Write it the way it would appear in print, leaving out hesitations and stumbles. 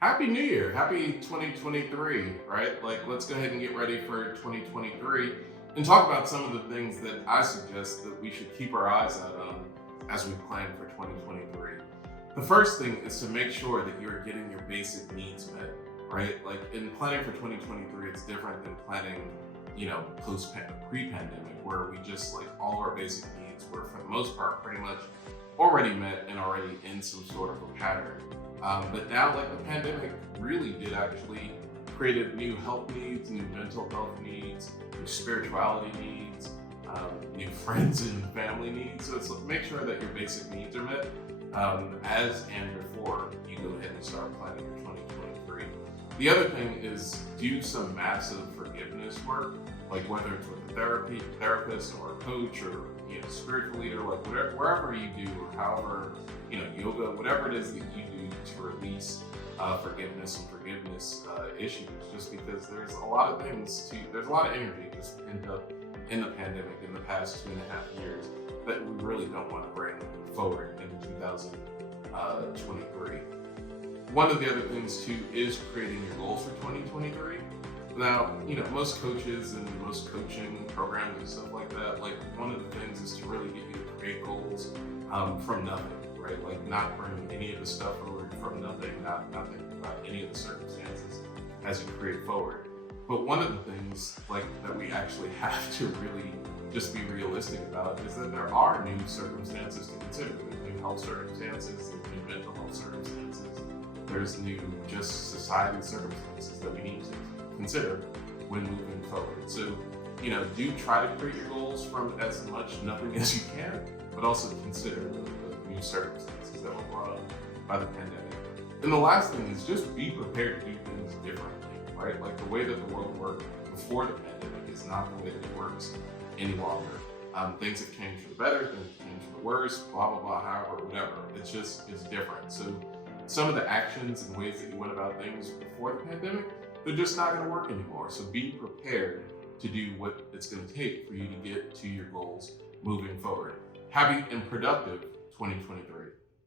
Happy New Year. Happy 2023, right? Like, let's go ahead and get ready for 2023 and talk about some of the things that I suggest that we should keep our eyes out on as we plan for 2023. The first thing is to make sure that you're getting your basic needs met, right? Like, in planning for 2023, it's different than planning, pre-pandemic, where we just like all our basic needs were for the most part pretty much already met and already in some sort of a pattern. But now, like the pandemic really did actually created new health needs, new mental health needs, new spirituality needs, new friends and family needs. So it's like, make sure that your basic needs are met as and before you go ahead and start planning your 2023. The other thing is do some massive forgiveness work, like whether it's with a therapist or a coach or spiritual leader, like wherever you do or however yoga, whatever it is that you do to release forgiveness and forgiveness issues. Just because there's a lot of energy just pent up in the pandemic in the past 2.5 years that we really don't want to bring forward into 2023. One of the other things too is creating your goals for 2023. Now, most coaches and most coaching programs and stuff like that, like one of the things is to really get you to create goals from nothing, right? Like not bringing any of the stuff forward from nothing, not thinking about any of the circumstances as you create forward. But one of the things like that we actually have to really just be realistic about is that there are new circumstances to consider. There's new health circumstances, there's new mental health circumstances, there's new just society circumstances that we need to consider when moving forward. So, do try to create your goals from as much nothing as you can, but also consider the new circumstances that were brought on by the pandemic. And the last thing is just be prepared to do things differently, right? Like the way that the world worked before the pandemic is not the way that it works any longer. Things have changed for the better, things have changed for the worse, blah, blah, blah, however, whatever. It's different. So some of the actions and ways that you went about things before the pandemic, they're just not going to work anymore. So be prepared to do what it's going to take for you to get to your goals moving forward. Happy and productive 2023.